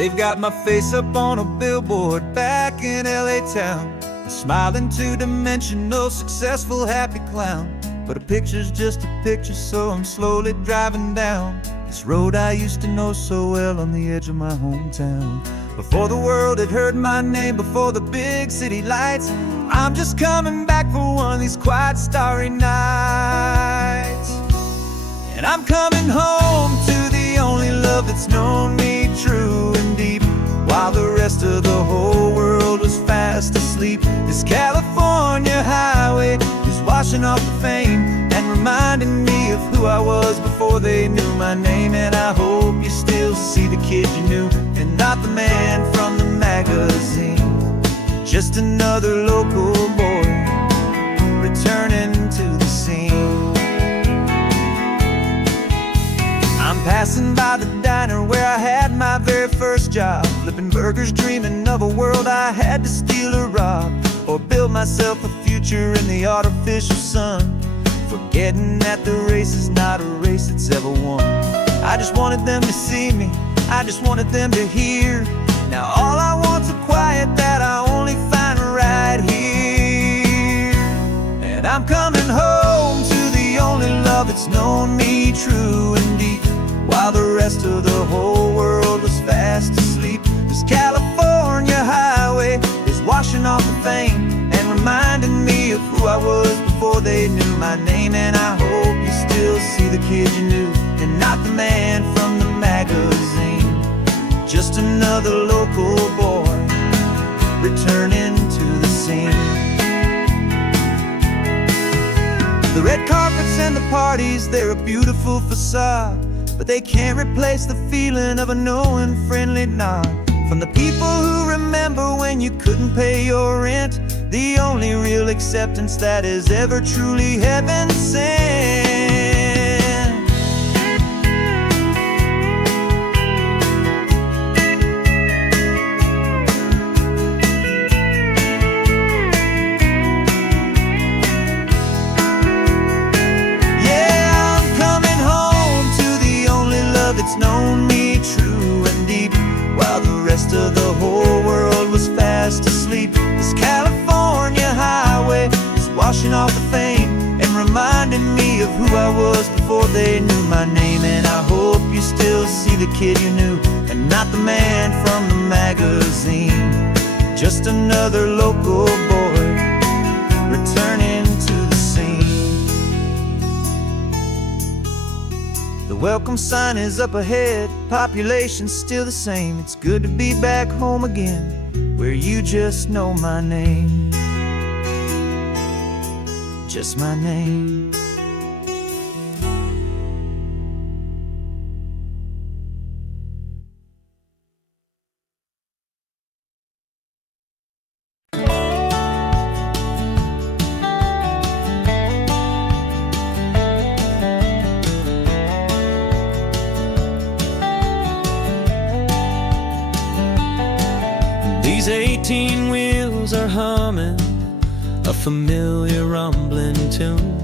They've got my face up on a billboard back in LA town, a smiling two-dimensional, successful, happy clown. But a picture's just a picture, so I'm slowly driving down this road I used to know so well on the edge of my hometown. Before the world had heard my name, before the big city lights, I'm just coming back for one of these quiet, starry nights. And I'm coming home to the only love that's known me true and deep, while the rest of the whole world was fast asleep. This California highway is washing off the fame and reminding me of who I was before they knew my name. And I hope you still see the kid you knew, and not the man from the magazine. Just another local boy returning to the scene. I'm passing by the diner where I had my very first job, flipping burgers, dreaming of a world I had to steal or rob, or build myself a future in the artificial sun, forgetting that the race is not a race that's ever won. I just wanted them to see me, I just wanted them to hear. Now all I want's a quiet that I only find right here. And I'm coming home to the only love that's known me true and deep, while the rest of the whole world was fast asleep. This California highway is washing off the fame and reminding me of who I was before they knew my name. And I hope you still see the kid you knew, and not the man from the magazine. Just another local boy returning to the scene. The red carpets and the parties, they're a beautiful facade, but they can't replace the feeling of a knowing, friendly nod from the people who remember when you couldn't pay your rent. The only real acceptance that is ever truly heaven sent. It's known me true and deep, while the rest of the whole world was fast asleep. This California highway is washing off the fame and reminding me of who I was before they knew my name. And I hope you still see the kid you knew, and not the man from the magazine. Just another local boy returning to the scene. The welcome sign is up ahead, population's still the same. It's good to be back home again, where you just know my name. Just my name. These 18 wheels are humming a familiar rumbling tune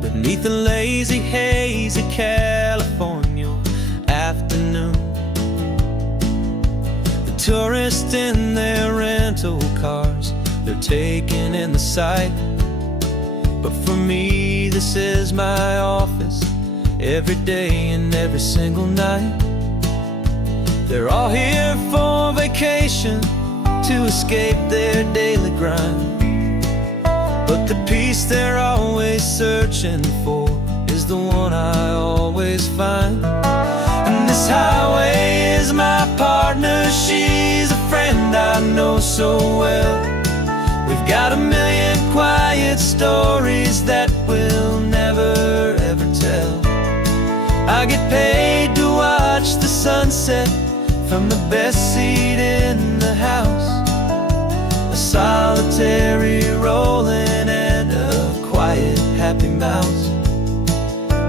beneath the lazy haze of California afternoon. The tourists in their rental cars, they're taking in the sight, but for me this is my office, every day and every single night. They're all here for vacation, to escape their daily grind, but the peace they're always searching for is the one I always find. And this highway is my partner, she's a friend I know so well. We've got a million quiet stories that we'll never ever tell. I get paid to watch the sunset from the best seat in the house, a solitary rolling and a quiet happy mouse.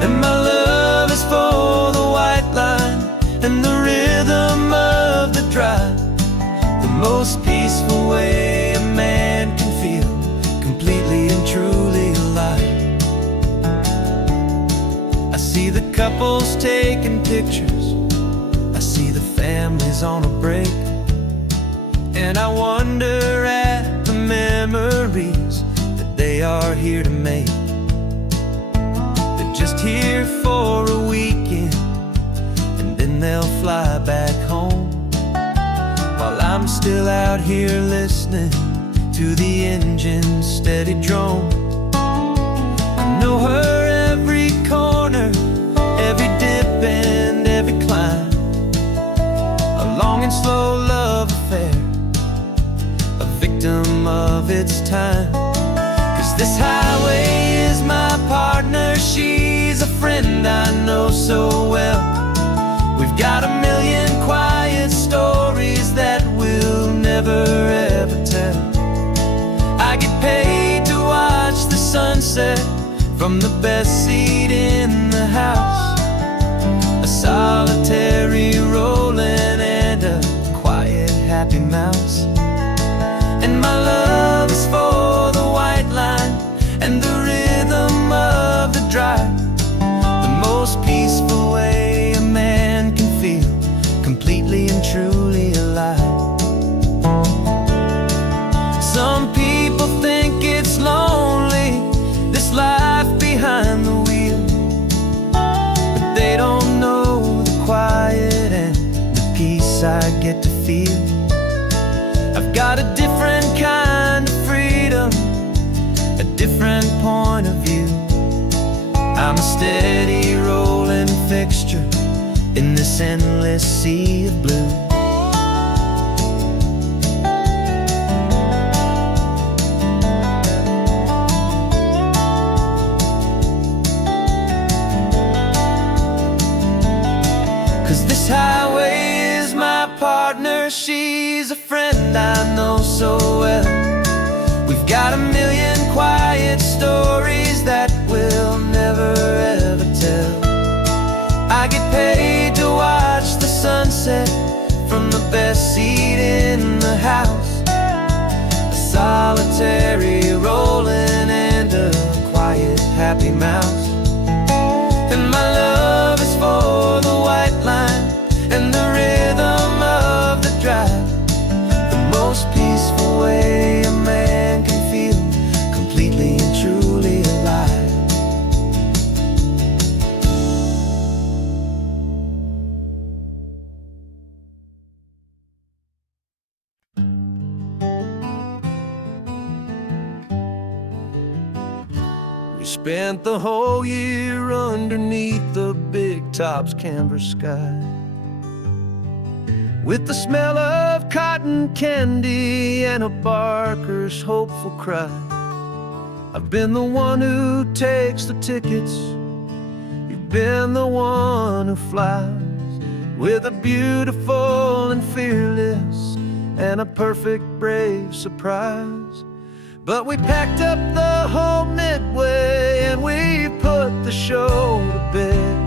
And my love is for the white line and the rhythm of the drive, the most peaceful way a man can feel completely and truly alive. I see the couples taking pictures, I see the families is on a break, and I wonder at the memories that they are here to make. They're just here for a weekend, and then they'll fly back home, while I'm still out here listening to the engine's steady drone. I know her every corner, every dip and every climb, a long and slow love affair, a victim of its time. 'Cause this highway is my partner, she's a friend I know so well. We've got a million quiet stories that we'll never ever tell. I get paid to watch the sunset from the best seat in the house, a solitary rolling and a quiet happy mouse. And my love is for the white line and the rhythm of the drive, the most peaceful way a man can feel completely and truly alive. Some people think it's lonely, this life behind the wheel, but they don't know the quiet and the peace I get to feel. I've got a different kind of freedom, a different point of view. I'm a steady rolling fixture in this endless sea of blue. 'Cause this highway is my partner, she's a friend I know so well. We've got a million quiet stories that we'll never ever tell. I get paid to watch the sunset from the best seat in the house, a solitary rolling and a quiet happy mouse. And my love is for the white line and the rhythm of the drive, the most peaceful way a man can feel completely and truly alive. We spent the whole year underneath the big top's canvas sky, with the smell of cotton candy and a barker's hopeful cry. I've been the one who takes the tickets, you've been the one who flies, with a beautiful and fearless and a perfect brave surprise. But we packed up the whole Midway and we put the show to bed,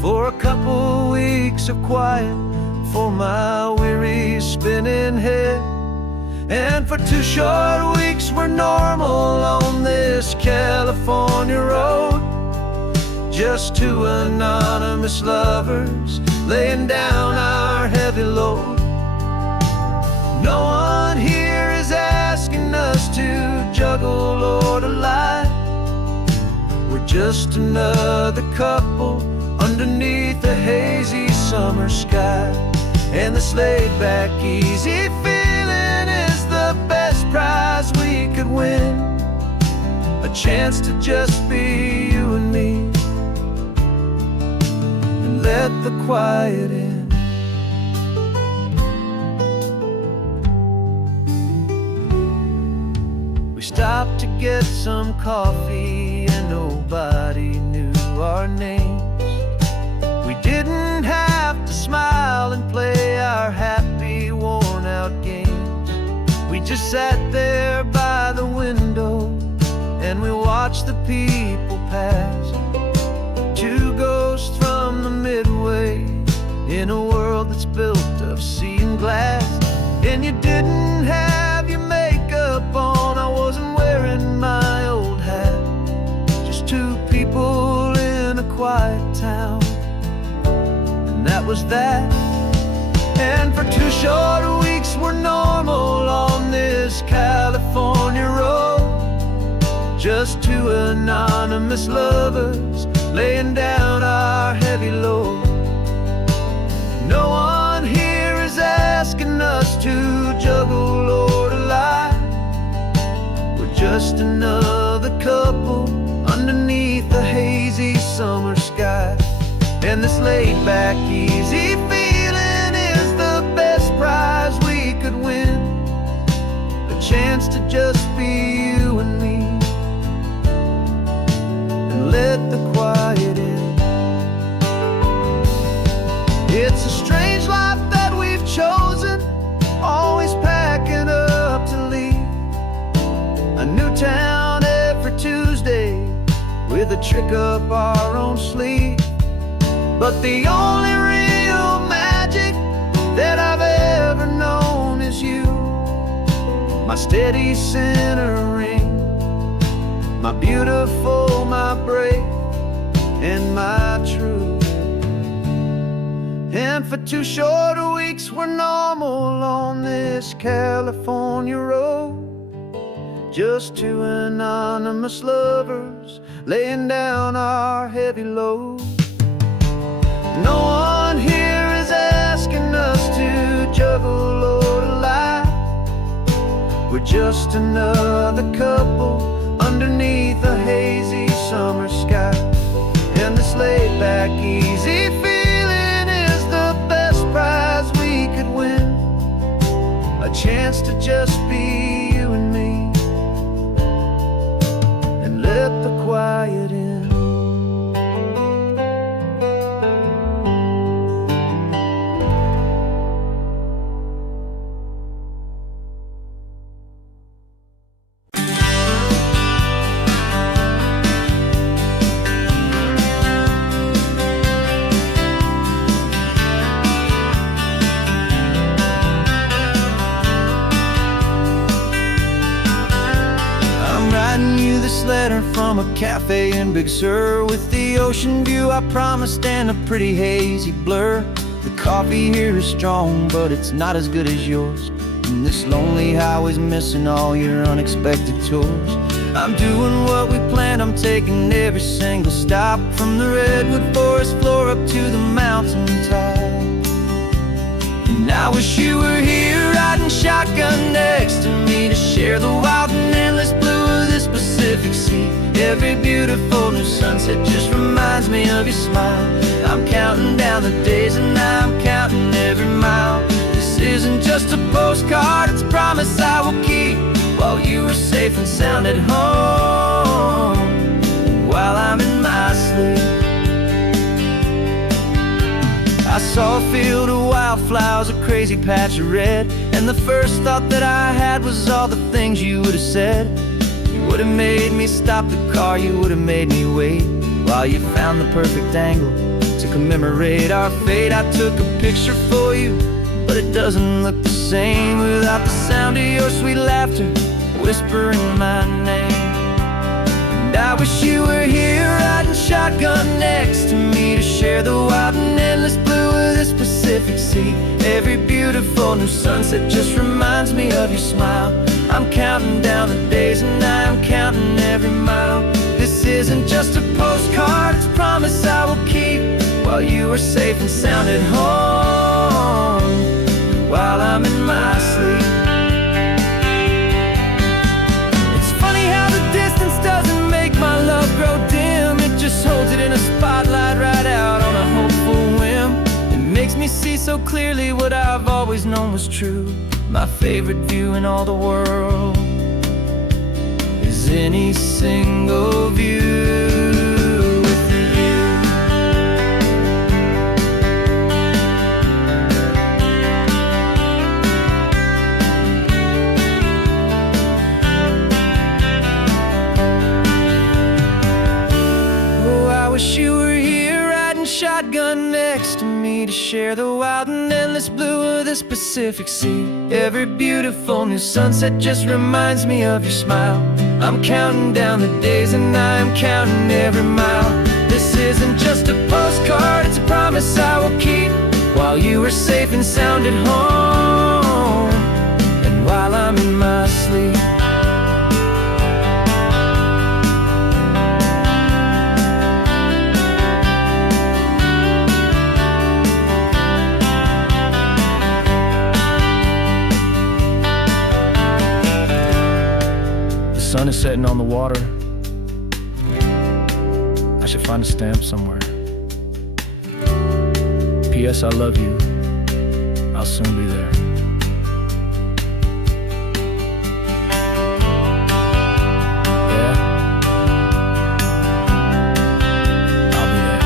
for a couple weeks of quiet for my weary spinning head. And for 2 short weeks we're normal on this California road, just 2 anonymous lovers laying down our heavy load. No one here is asking us to juggle or to lie, we're just another couple underneath a hazy summer sky. And this laid-back, easy feeling is the best prize we could win, a chance to just be you and me, and let the quiet in. We stopped to get some coffee and nobody knew our names. We didn't have to smile and play our happy, worn-out games. We just sat there by the window and we watched the people pass, 2 ghosts from the Midway in a world that's built of sea and glass. And you didn't have your makeup on, I wasn't wearing my old hat, just 2 people in a quiet town, and that was that. And short weeks were normal on this California road. Just two anonymous lovers laying down our heavy load. No one here is asking us to juggle or to lie. We're just another couple underneath the hazy summer sky. And this laid-back, easy feeling is the best prize we could win. A chance to just be you and me, and let the quiet in. It's a strange life that we've chosen, always packing up to leave. A new town every Tuesday, with a trick up our own sleeve. But the only real magic that I've ever known is you, my steady centering, my beautiful, my brave, and my true. And for 2 short weeks we're normal on this California road. Just two anonymous lovers laying down our heavy load. No one here is asking us to juggle or to lie. We're just another couple underneath a hazy summer sky. And this laid-back, easy feeling is the best prize we could win. A chance to just be you and me, and let the quiet in. This letter from a cafe in Big Sur, with the ocean view I promised and a pretty hazy blur. The coffee here is strong, but it's not as good as yours. And this lonely highway's missing all your unexpected tours. I'm doing what we planned, I'm taking every single stop, from the redwood forest floor up to the mountain top. And I wish you were here riding shotgun next to me, to share the wild and endless blue of this Pacific Sea. Every beautiful new sunset just reminds me of your smile. I'm counting down the days and I'm counting every mile. This isn't just a postcard, it's a promise I will keep, while you are safe and sound at home, while I'm in my sleep. I saw a field of wildflowers, a crazy patch of red, and the first thought that I had was all the things you would have said. You would have made me stop the car, you would have made me wait, while you found the perfect angle to commemorate our fate. I took a picture for you, but it doesn't look the same without the sound of your sweet laughter whispering my name. And I wish you were here riding shotgun next to me, to share the wild and endless blue of this Pacific Sea. Every beautiful new sunset just reminds me of your smile. I'm counting down the days and I'm counting every mile. This isn't just a postcard, it's a promise I will keep, while you are safe and sound at home, while I'm in my sleep. It's funny how the distance doesn't make my love grow dim. It just holds it in a spotlight right out on a hopeful whim. It makes me see so clearly what I've always known was true. My favorite view in all the world is any single view with you. Oh, I wish you were here riding shotgun next to me, to share the wild and endless blue of this Pacific Sea. Every beautiful new sunset just reminds me of your smile. I'm counting down the days and I'm counting every mile. This isn't just a postcard, it's a promise I will keep, while you are safe and sound at home. sun is setting on the water. I should find a stamp somewhere. P.S. I love you. I'll soon be there. Yeah? I'll be there.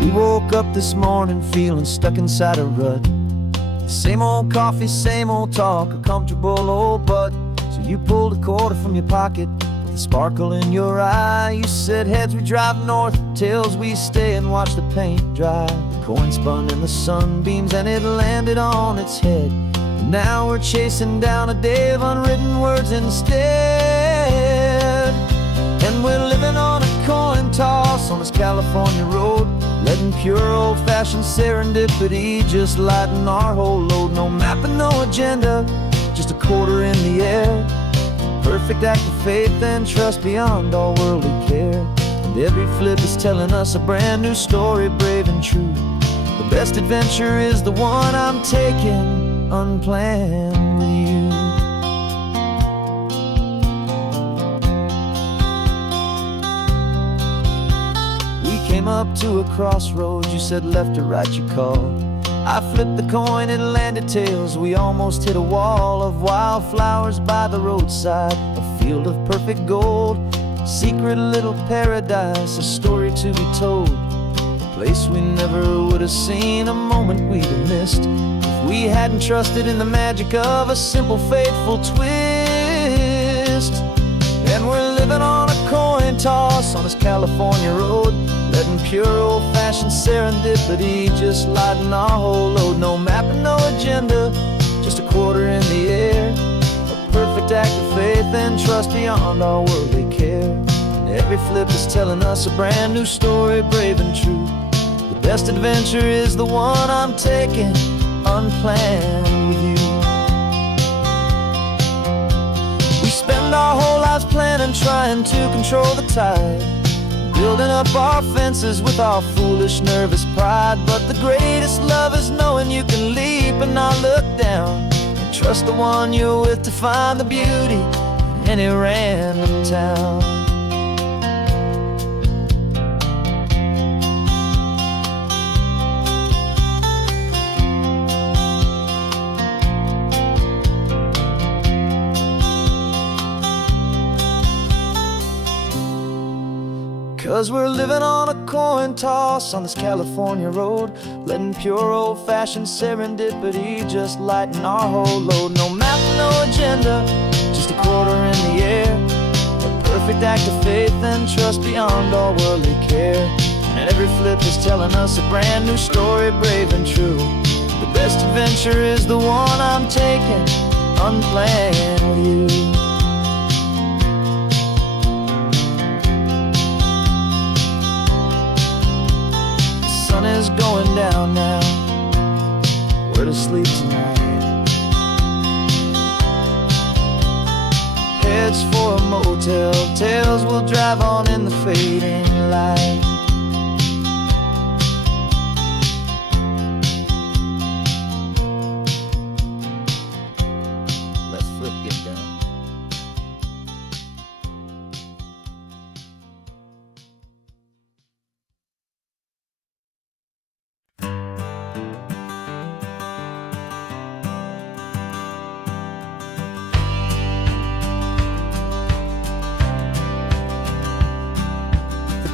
We woke up this morning feeling stuck inside a rut. Same old coffee, same old talk, a comfortable old butt. So you pulled a quarter from your pocket with a sparkle in your eye. You said heads we drive north, tails we stay and watch the paint dry. The coin spun in the sunbeams and it landed on its head. And now we're chasing down a day of unwritten words instead. And we're living on a coin toss on this California road, letting pure old-fashioned serendipity just lighten our whole load. No map and no agenda, just a quarter in the air. Perfect act of faith and trust beyond all worldly care. And every flip is telling us a brand new story, brave and true. The best adventure is the one I'm taking, unplanned with you. Came up to a crossroads, you said left or right, you called. I flipped the coin, it landed tails. We almost hit a wall of wildflowers by the roadside, a field of perfect gold, secret little paradise, a story to be told, a place we never would have seen, a moment we'd have missed if we hadn't trusted in the magic of a simple, faithful twist. And we're living on a coin toss on this California road, letting pure old-fashioned serendipity just lighten our whole load. No map and no agenda, just a quarter in the air. A perfect act of faith and trust beyond all worldly care. And every flip is telling us a brand new story, brave and true. The best adventure is the one I'm taking, unplanned with you. We spend our whole lives planning, trying to control the tide, building up our fences with our foolish, nervous pride. But the greatest love is knowing you can leap and not look down, and trust the one you're with to find the beauty in any random town. 'Cause we're living on a coin toss on this California road, letting pure old-fashioned serendipity just lighten our whole load. No map, no agenda, just a quarter in the air. A perfect act of faith and trust beyond all worldly care. And every flip is telling us a brand new story, brave and true. The best adventure is the one I'm taking, unplanned with you. The sun is going down now, we're to sleep tonight. Heads for a motel, tails will drive on in the fading light. Let's flip get done.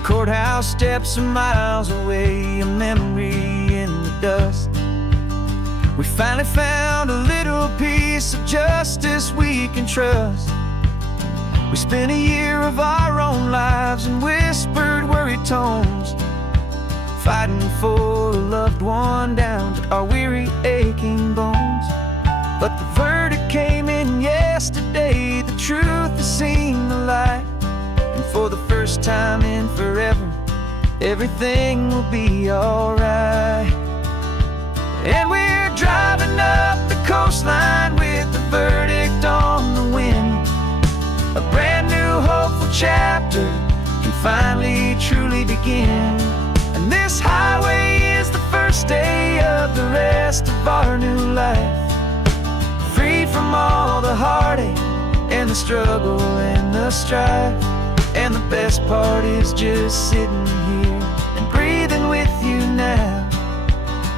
Courthouse steps are miles away, a memory in the dust. We finally found a little piece of justice we can trust. We spent a year of our own lives in whispered, worried tones, fighting for a loved one down to our weary, aching bones. But the verdict came in yesterday, the truth has seen the everything will be alright. And we're driving up the coastline with the verdict on the wind. A brand new hopeful chapter can finally truly begin. And this highway is the first day of the rest of our new life, free from all the heartache and the struggle and the strife. And the best part is just sitting here and breathing with you now,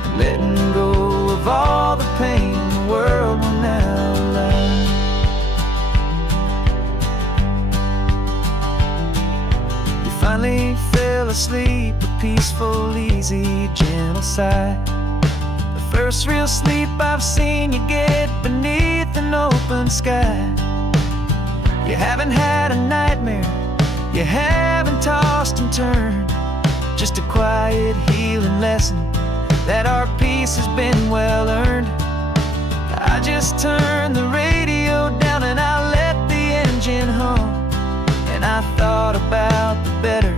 and letting go of all the pain the world will now allow. You finally fell asleep, a peaceful, easy, gentle sigh. The first real sleep I've seen you get beneath an open sky. You haven't had a nightmare, you haven't tossed and turned, just a quiet healing lesson that our peace has been well earned. I just turned the radio down and I let the engine hum, and I thought about the better,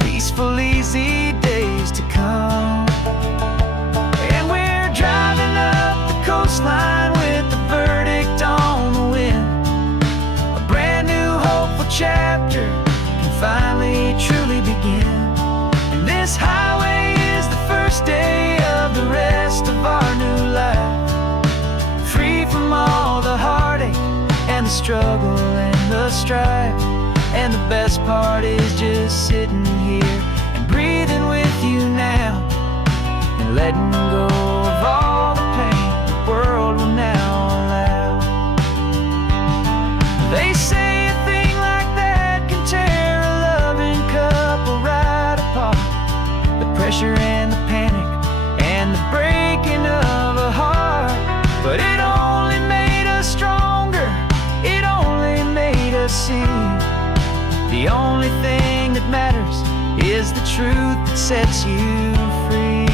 peaceful, easy days to come. And we're driving up the coastline with the verdict on the wind. A brand new hopeful chapter can finally truly begin. And this highway is the first day of the rest of our new life, free from all the heartache and the struggle and the strife. And the best part is just sitting here and breathing with you now, and letting go of all the pain the world will now allow. They say a thing like that can tear a loving couple right apart. The pressure and the panic and the breaking of a heart. But it only made us stronger, it only made us see the only thing that matters is the truth that sets you free,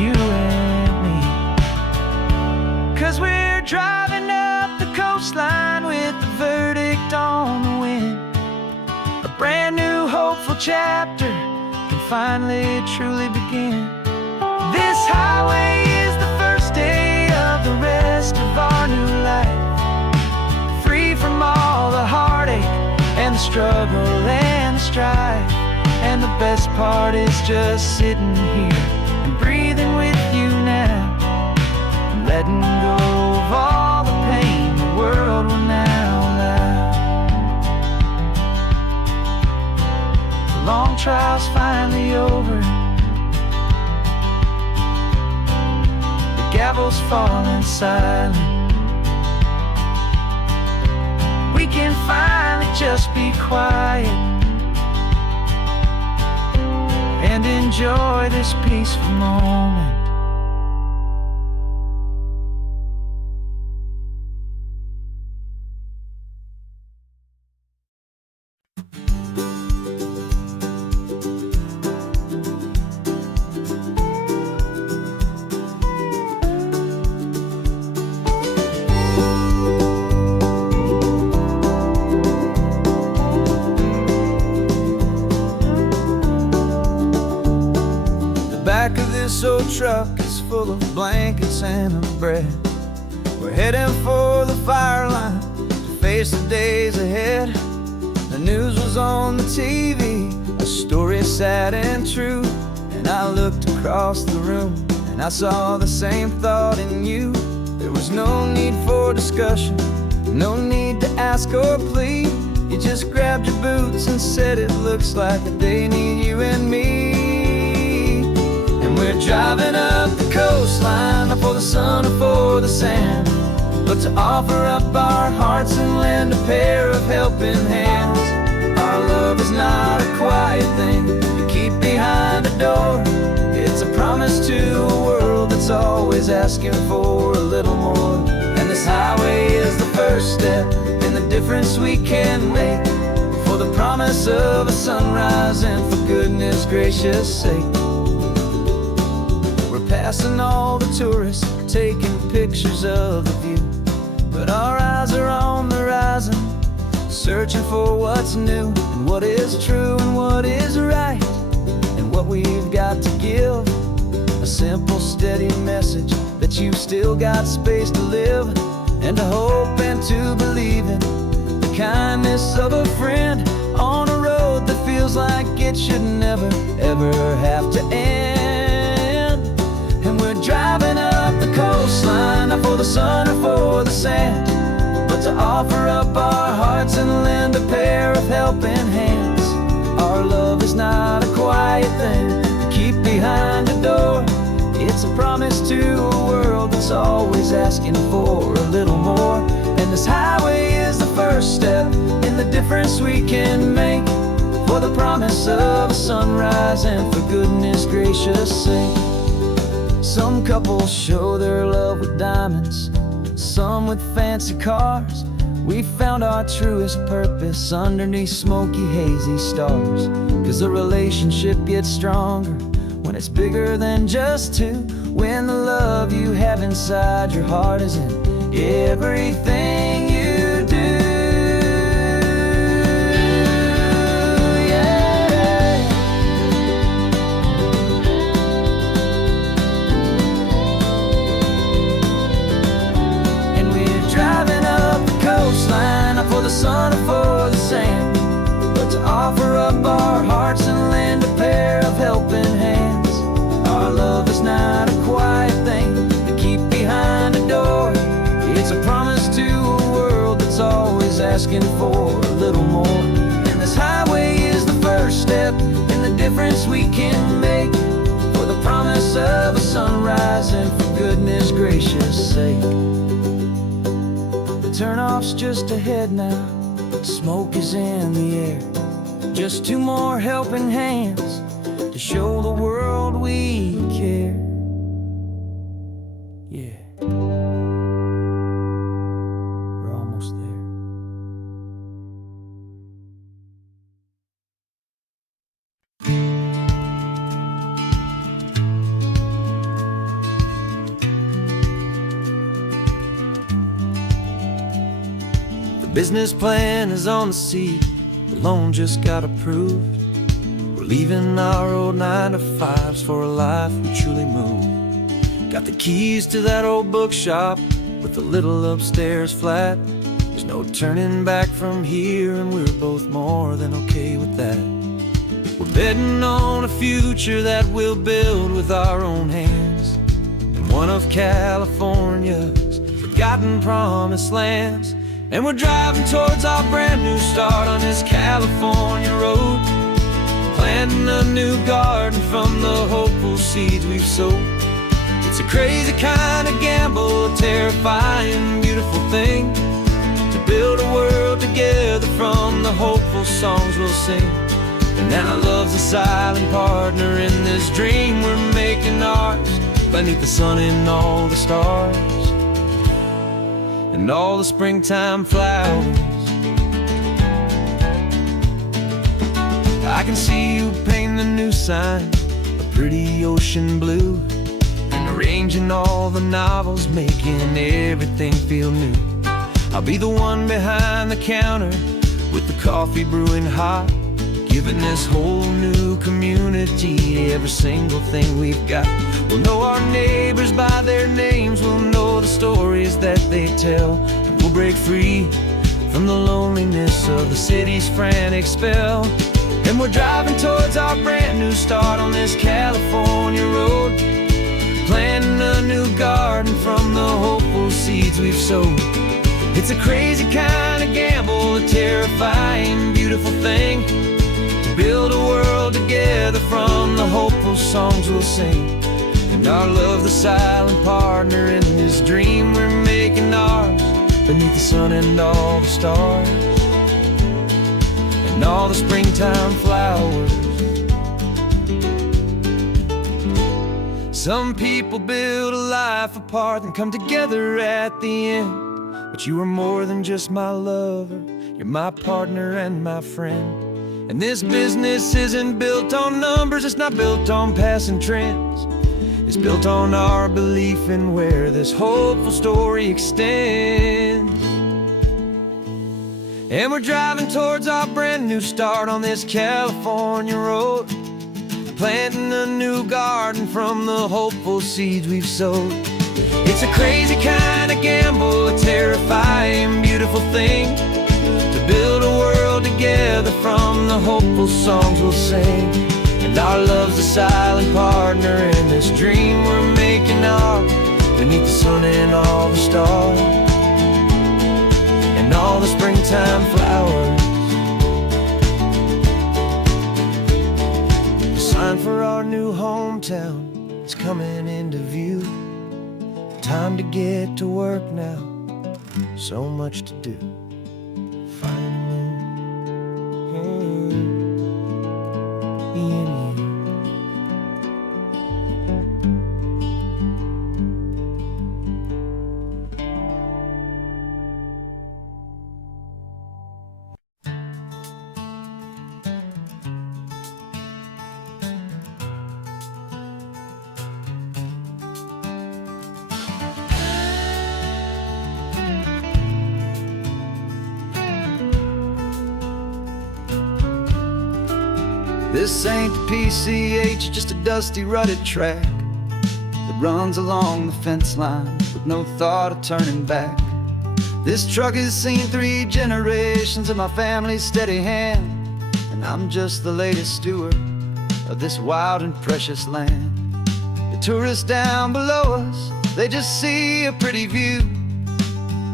you and me. 'Cause we're driving up the coastline with the verdict on the wind. A brand new hopeful chapter can finally truly begin. This highway is the first day of the rest of our new life, free from all the heartache and the struggle and the strife. And the best part is just sitting here and breathing with you now, and letting go of all the pain the world will now allow. The long trial's finally over, the gavel's falling silent. We can finally just be quiet and enjoy this peaceful moment. Back of this old truck is full of blankets and of bread. We're heading for the fire line to face the days ahead. The news was on the TV, a story sad and true. And I looked across the room and I saw the same thought in you. There was no need for discussion, no need to ask or plead. You just grabbed your boots and said it looks like the day need you and me. We're driving up the coastline, not for the sun or for the sand, but to offer up our hearts and lend a pair of helping hands. Our love is not a quiet thing you keep behind a door. It's a promise to a world that's always asking for a little more. And this highway is the first step in the difference we can make, for the promise of a sunrise and for goodness gracious sake. Passing all the tourists, taking pictures of the view, but our eyes are on the horizon, searching for what's new and what is true and what is right. and what we've got to give. A simple, steady message that you've still got space to live, and to hope and to believe in the kindness of a friend on a road that feels like it should never, ever have to end. And we're driving up the coastline, not for the sun or for the sand, but to offer up our hearts and lend a pair of helping hands. Our love is not a quiet thing to keep behind a door. It's a promise to a world that's always asking for a little more. And this highway is the first step in the difference we can make, for the promise of a sunrise and for goodness gracious sake. Some couples show their love with diamonds, some with fancy cars. We found our truest purpose underneath smoky, hazy stars. 'Cause a relationship gets stronger when it's bigger than just two, when the love you have inside your heart is in everything you do. Yeah. And we're driving up the coastline, not for the sun or for the sand, but to offer up our hearts and lend a pair of helping hands. Our love is not a quiet thing to keep behind a door. It's a promise to a world that's always asking for a little more. And this highway is the first step in the difference we can make, for the promise of a sunrise and for goodness gracious sake. The turnoff's just ahead now, smoke is in the air. Just two more helping hands to show the world we care. Yeah, we're almost there. The business plan is on the seat, the loan just got approved. We're leaving our old 9-to-5s for a life we truly move. Got the keys to that old bookshop with the little upstairs flat. There's no turning back from here, and we're both more than okay with that. We're betting on a future that we'll build with our own hands, in one of California's forgotten promised lands. And we're driving towards our brand new start on this California road, planting a new garden from the hopeful seeds we've sowed. It's a crazy kind of gamble, a terrifying, beautiful thing, to build a world together from the hopeful songs we'll sing. And now love's a silent partner in this dream we're making ours, beneath the sun and all the stars and all the springtime flowers. I can see you painting the new sign a pretty ocean blue, and arranging all the novels, making everything feel new. I'll be the one behind the counter with the coffee brewing hot, giving this whole new community every single thing we've got. We'll know our neighbors by their names, we'll know the stories that they tell, and we'll break free from the loneliness of the city's frantic spell. And we're driving towards our brand new start on this California road, planting a new garden from the hopeful seeds we've sowed. It's a crazy kind of gamble, a terrifying, beautiful thing, to build a world together from the hopeful songs we'll sing. And our love, the silent partner in this dream we're making ours, beneath the sun and all the stars and all the springtime flowers. Some people build a life apart and come together at the end, but you are more than just my lover, you're my partner and my friend. And this business isn't built on numbers, it's not built on passing trends. It's built on our belief in where this hopeful story extends. And we're driving towards our brand new start on this California road, planting a new garden from the hopeful seeds we've sowed. It's a crazy kind of gamble, a terrifying, beautiful thing, to build a world together from the hopeful songs we'll sing. And our love's a silent partner in this dream we're making ours, beneath the sun and all the stars, and all the springtime flowers. The sign for our new hometown is coming into view. Time to get to work now, so much to do. Finding in you. This ain't the PCH, just a dusty, rutted track that runs along the fence line with no thought of turning back. This truck has seen 3 generations of my family's steady hand, and I'm just the latest steward of this wild and precious land. The tourists down below us, they just see a pretty view.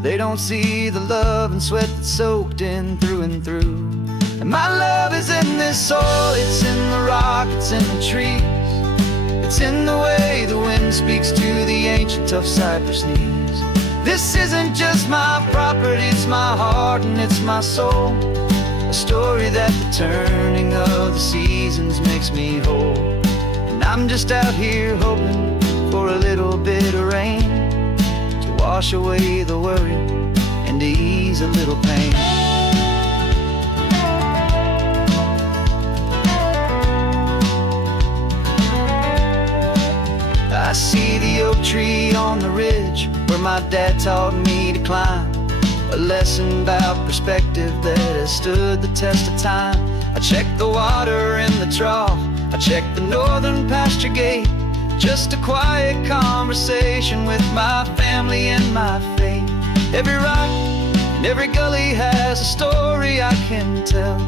They don't see the love and sweat that's soaked in through and through. And my love is in this soil, it's in the rock, it's in the trees. It's in the way the wind speaks to the ancient tough cypress knees. This isn't just my property, it's my heart and it's my soul. A story that the turning of the seasons makes me whole. And I'm just out here hoping for a little bit of rain to wash away the worry and to ease a little pain. I see the oak tree on the ridge where my dad taught me to climb, a lesson about perspective that has stood the test of time. I check the water in the trough, I check the northern pasture gate, just a quiet conversation with my family and my faith. Every rock and every gully has a story I can tell,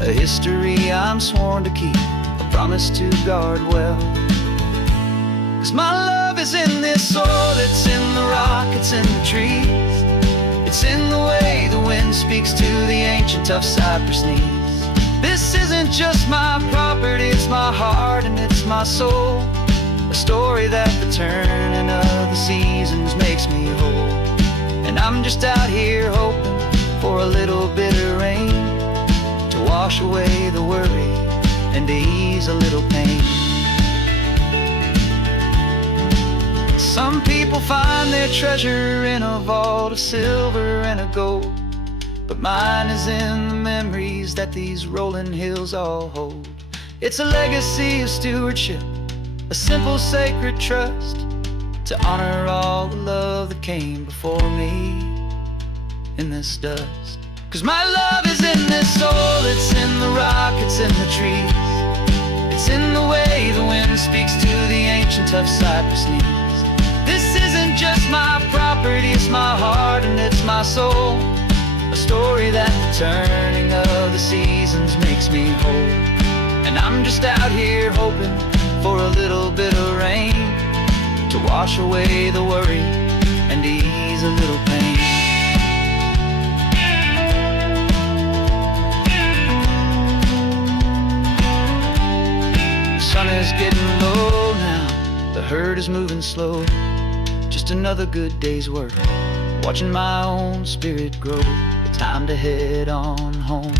a history I'm sworn to keep, a promise to guard well. 'Cause my love is in this soil, it's in the rock, it's in the trees. It's in the way the wind speaks to the ancient tough cypress knees. This isn't just my property, it's my heart and it's my soul. A story that the turning of the seasons makes me whole. And I'm just out here hoping for a little bit of rain to wash away the worry and to ease a little pain. Some people find their treasure in a vault of silver and a gold, but mine is in the memories that these rolling hills all hold. It's a legacy of stewardship, a simple sacred trust, to honor all the love that came before me in this dust. 'Cause my love is in this soil, it's in the rock, it's in the trees. It's in the way the wind speaks to the ancient tough cypress knees. This isn't just my property, it's my heart and it's my soul. A story that the turning of the seasons makes me whole. And I'm just out here hoping for a little bit of rain to wash away the worry and ease a little pain. The sun is getting low now, the herd is moving slow. Just another good day's work, watching my own spirit grow. Time to head on home.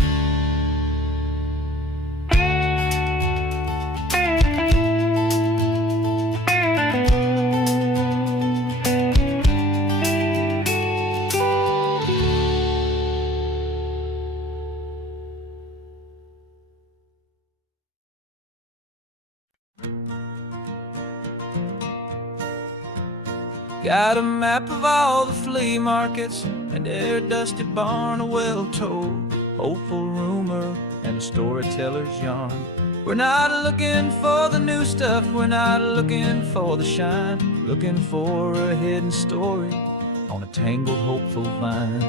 Got a map of all the flea markets and their dusty barn, a well-told hopeful rumor and a storyteller's yarn. We're not looking for the new stuff, we're not looking for the shine, looking for a hidden story on a tangled, hopeful vine.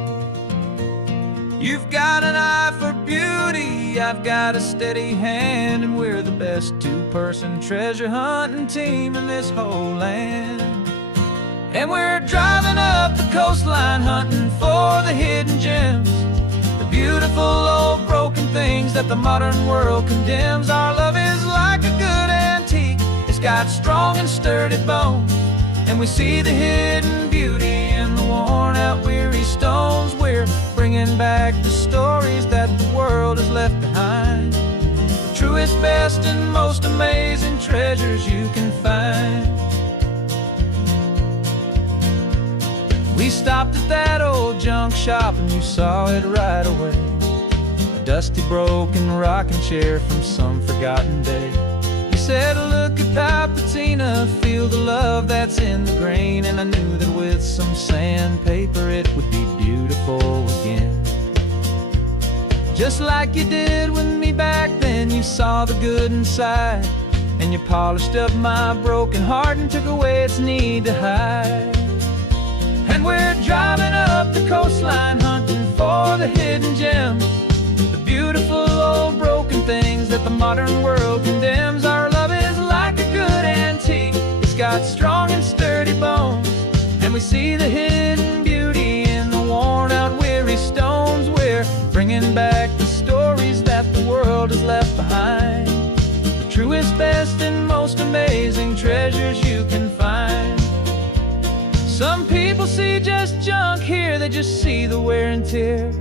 You've got an eye for beauty, I've got a steady hand, and we're the best two-person treasure hunting team in this whole land. And we're driving up the coastline hunting for the hidden gems, the beautiful old broken things that the modern world condemns. Our love is like a good antique, it's got strong and sturdy bones, and we see the hidden beauty in the worn out weary stones. We're bringing back the stories that the world has left behind, the truest, best, and most amazing treasures you can find. We stopped at that old junk shop and you saw it right away, a dusty, broken rocking chair from some forgotten day. You said, look at that patina, feel the love that's in the grain, and I knew that with some sandpaper it would be beautiful again. Just like you did with me back then, you saw the good inside, and you polished up my broken heart and took away its need to hide. And we're driving up the coastline hunting for the hidden gems, the beautiful old broken things that the modern world condemns. Our love is like a good antique, it's got strong and sturdy bones, and we see the hidden beauty in the worn out weary stones. We're bringing back the stories that the world has left behind, the truest, best, and most amazing treasures you can find. Some people see just junk here, they just see the wear and tear,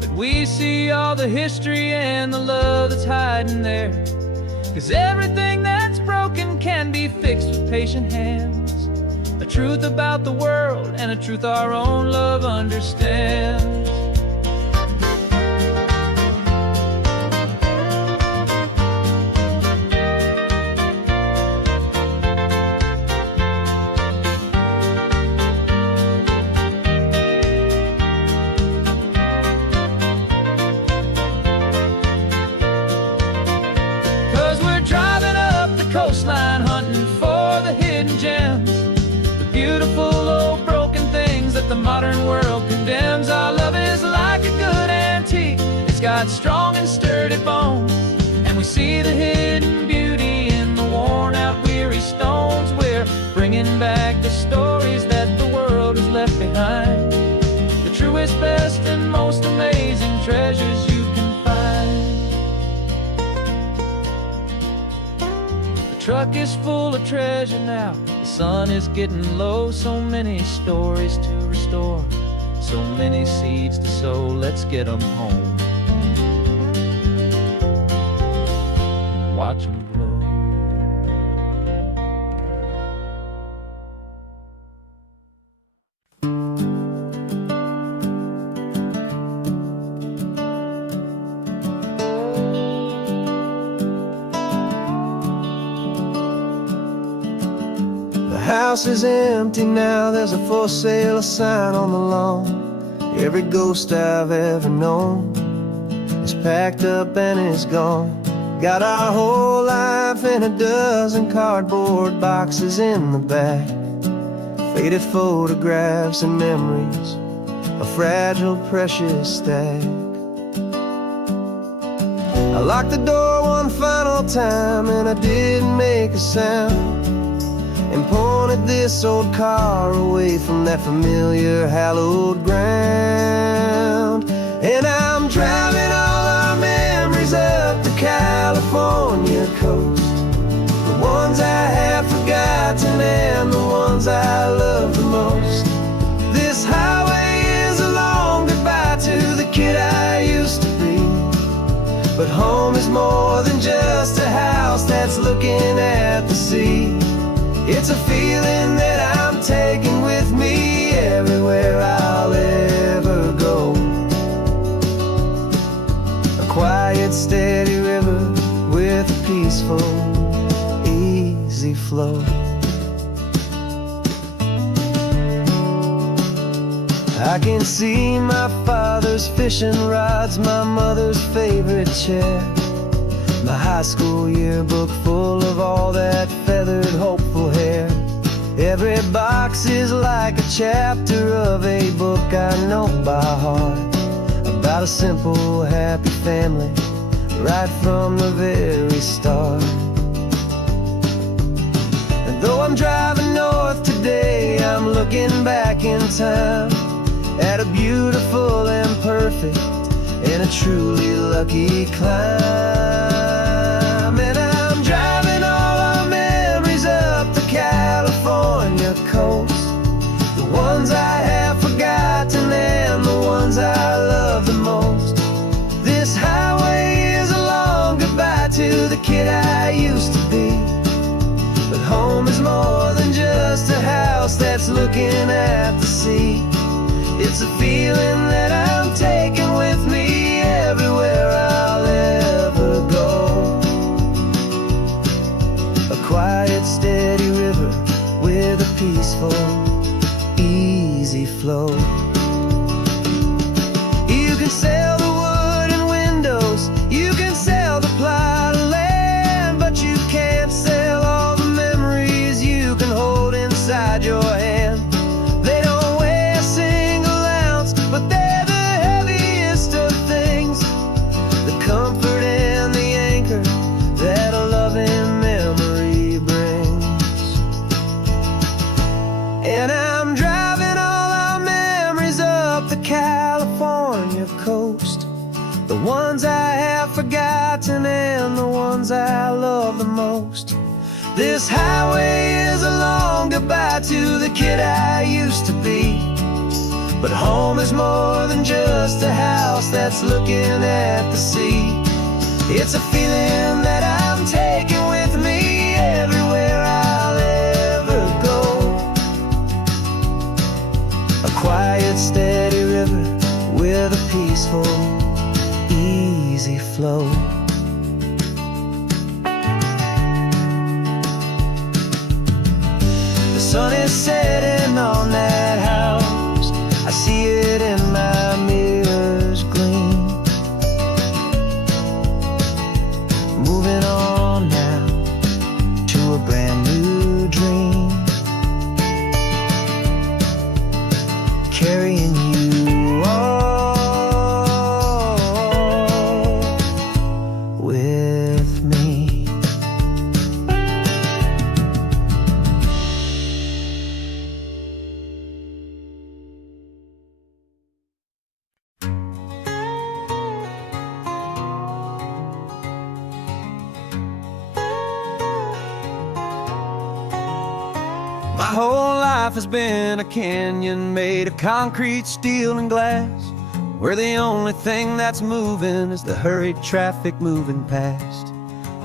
but we see all the history and the love that's hiding there. 'Cause everything that's broken can be fixed with patient hands, a truth about the world and a truth our own love understands. 'Cause we're driving up the coastline hunting for the hidden gems, the beautiful old broken things that the modern world condemns. Our love is like a good antique, it's got strong and sturdy bones, and we see the hidden beauty in the worn out weary stones. We're bringing back the stories that the world has left behind, the truest, best, and most amazing treasures you can find. The truck is full of treasure now, the sun is getting low, so many stories to restore, so many seeds to sow. Let's get them home, watch them blow. The house is empty now, there's a for sale sign on the lawn. Every ghost I've ever known is packed up and is gone. Got our whole life in a dozen cardboard boxes in the back, faded photographs and memories, a fragile, precious stack. I locked the door one final time and I didn't make a sound, and pointed this old car away from that familiar hallowed ground. And I'm driving all our memories up the California coast, the ones I have forgotten and the ones I love the most. This highway is a long goodbye to the kid I used to be, but home is more than just a house that's looking at the sea. It's a feeling that I'm taking with me everywhere I'll ever go. A quiet, steady river with a peaceful, easy flow. I can see my father's fishing rods, my mother's favorite chair, My high school yearbook full of all that feathered, hopeful hair. Every box is like a chapter of a book I know by heart, about a simple, happy family, right from the very start. And though I'm driving north today, I'm looking back in time at a beautiful and perfect and a truly lucky climb. And I'm driving all our memories up the California coast, the ones I have forgotten and the ones I love the most. This highway is a long goodbye to the kid I used to be, but home is more than just a house that's looking at the sea. It's a feeling that I'm taking with me everywhere I'll ever go. A quiet, steady river with a peaceful, easy flow. You can sail the wood and windows, you can sail the plot of land, but you can't sail all the memories you can hold inside your hand. They don't weigh a single ounce, but they're the heaviest of things, the comfort and the anchor that a loving memory brings. And I'm driving all our memories up the California coast, the ones I have forgotten and the ones I love the most. This highway is a long goodbye to the kid I used to be, but home is more than just a house that's looking at the sea. It's a feeling that I'm taking with me everywhere I'll ever go. A quiet, steady river with a peaceful, easy flow. The sun is setting on that house, I see it in my mirror's gleam. Moving on now to a brand new dream, carrying you all with me. My whole life has been a canyon made of concrete, steel, and glass, where the only thing that's moving is the hurried traffic moving past.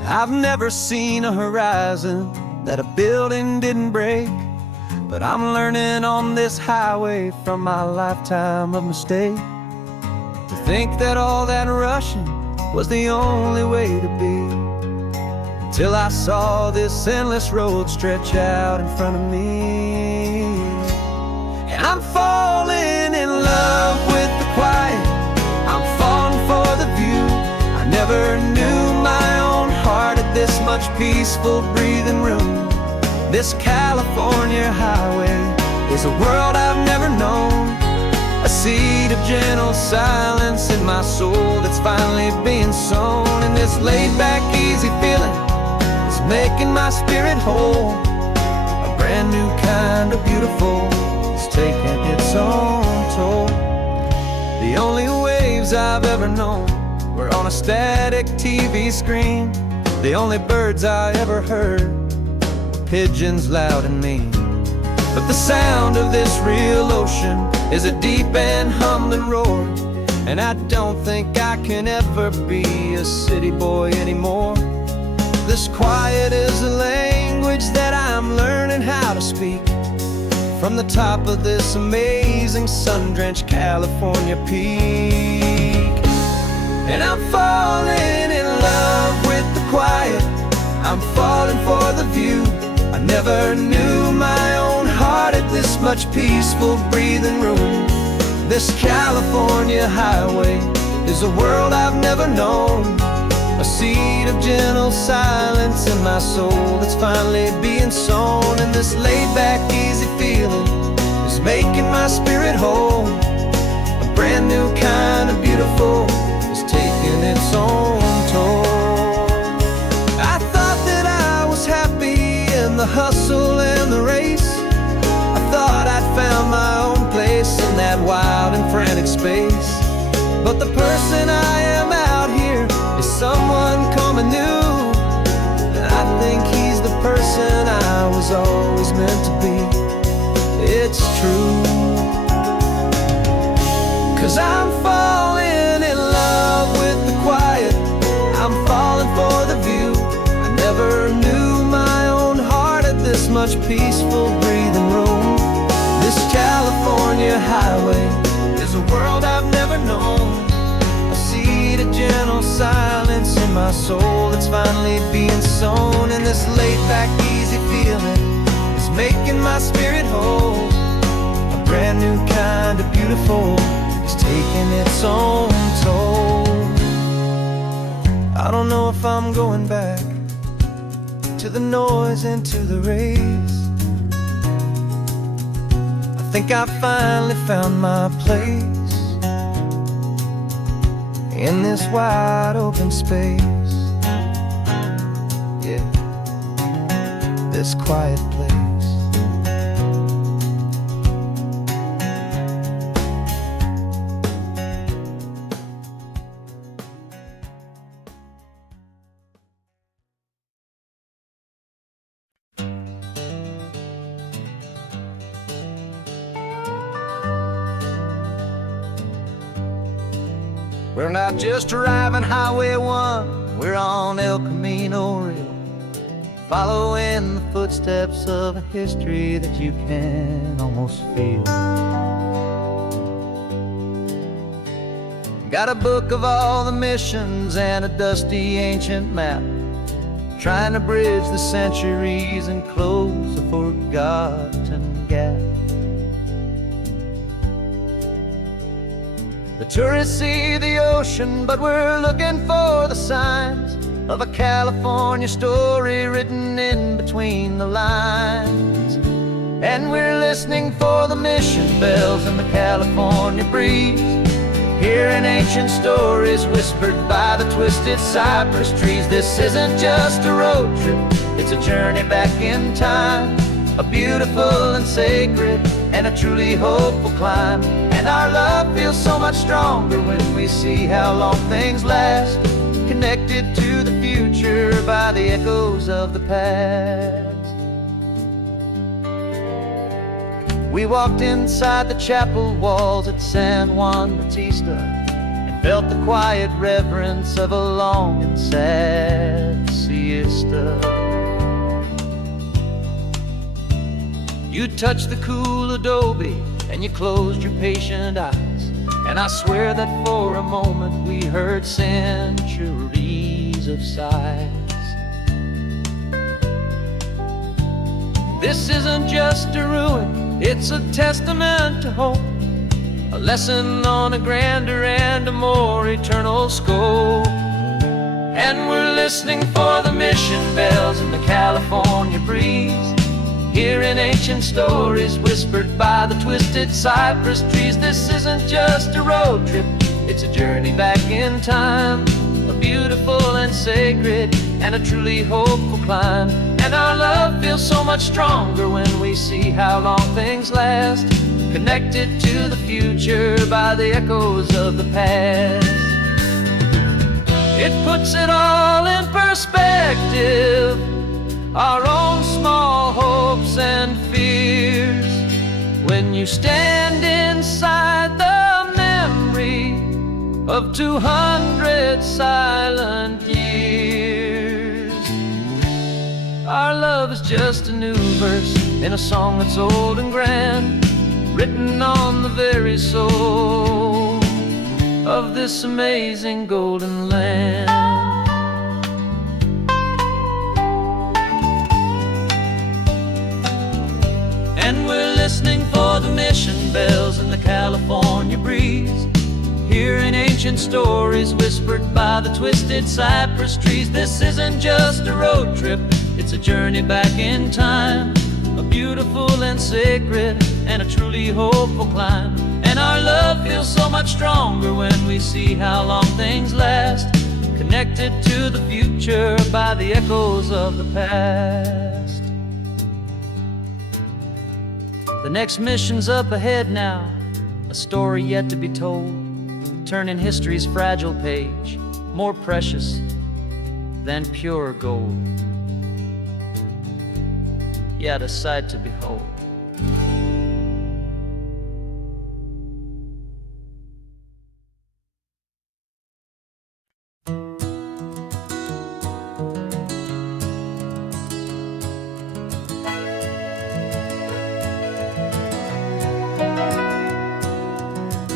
I've never seen a horizon that a building didn't break, but I'm learning on this highway from my lifetime of mistakes, to think that all that rushing was the only way to be, till I saw this endless road stretch out in front of me. And I'm falling in love with the quiet, I'm falling for the view. I never knew my own heart had this much peaceful breathing room. This California highway is a world I've never known, a seed of gentle silence in my soul that's finally being sown. And this laid-back, easy feeling making my spirit whole, a brand new kind of beautiful is taking its own toll. The only waves I've ever known were on a static TV screen. The only birds I ever heard were pigeons loud and mean. But the sound of this real ocean is a deep and humbling roar, and I don't think I can ever be a city boy anymore. This quiet is a language that I'm learning how to speak, from the top of this amazing sun-drenched California peak. And I'm falling in love with the quiet, I'm falling for the view. I never knew my own heart had this much peaceful breathing room. This California highway is a world I've never known, A seed of gentle silence in my soul that's finally being sown. And this laid-back, easy feeling is making my spirit whole. A brand new kind of beautiful is taking its own toll. I thought that I was happy in the hustle and the race. I thought I'd found my own place in that wild and frantic space. But the person I am out here is someone coming new, and I think he's the person I was always meant to be. It's true, 'cause I'm falling in love with the quiet. I'm falling for the view. I never knew my own heart had this much peaceful breathing room. This California highway is a world I've never known. A seed of gentle silence in my soul that's finally being sown. And this laid-back, easy feeling is making my spirit whole. A brand new kind of beautiful is taking its own toll. I don't know if I'm going back to the noise and to the race. I think I finally found my place in this wide open space. Yeah, this quiet place. We're not just driving Highway 1, we're on El Camino Real, following the footsteps of a history that you can almost feel. Got a book of all the missions and a dusty ancient map, trying to bridge the centuries and close a forgotten gap. The tourists see the ocean, but we're looking for the signs of a California story written in between the lines. And we're listening for the mission bells in the California breeze, hearing ancient stories whispered by the twisted cypress trees. This isn't just a road trip, it's a journey back in time, a beautiful and sacred and a truly hopeful climb. And our love feels so much stronger when we see how long things last, connected to the future by the echoes of the past. We walked inside the chapel walls at San Juan Bautista and felt the quiet reverence of a long and sad siesta. You touched the cool adobe and you closed your patient eyes, and I swear that for a moment we heard centuries of sighs. This isn't just a ruin, it's a testament to hope, a lesson on a grander and a more eternal scope. And we're listening for the mission bells in the California breeze, hearing ancient stories whispered by the twisted cypress trees. This isn't just a road trip, it's a journey back in time, a beautiful and sacred and a truly hopeful climb. And our love feels so much stronger when we see how long things last, connected to the future by the echoes of the past. It puts it all in perspective, our own small hopes and fears, when you stand inside the memory of 200 silent years. Our love is just a new verse in a song that's old and grand, written on the very soul of this amazing golden land. And we're listening for the mission bells in the California breeze, hearing ancient stories whispered by the twisted cypress trees. This isn't just a road trip, it's a journey back in time, a beautiful and sacred and a truly hopeful climb. And our love feels so much stronger when we see how long things last, connected to the future by the echoes of the past. The next mission's up ahead now, a story yet to be told, turning history's fragile page more precious than pure gold. Yet a sight to behold.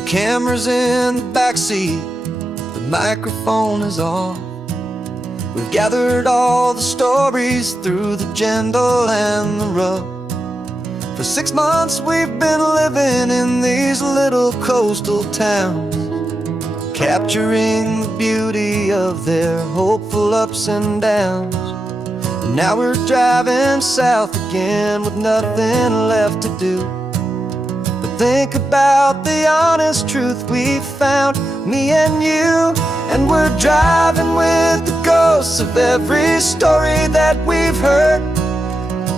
Camera's in the backseat, the microphone is on. We've gathered all the stories through the gentle and the rough. For 6 months we've been living in these little coastal towns, capturing the beauty of their hopeful ups and downs. And now we're driving south again with nothing left to do. Think about the honest truth we found, me and you. And we're driving with the ghosts of every story that we've heard,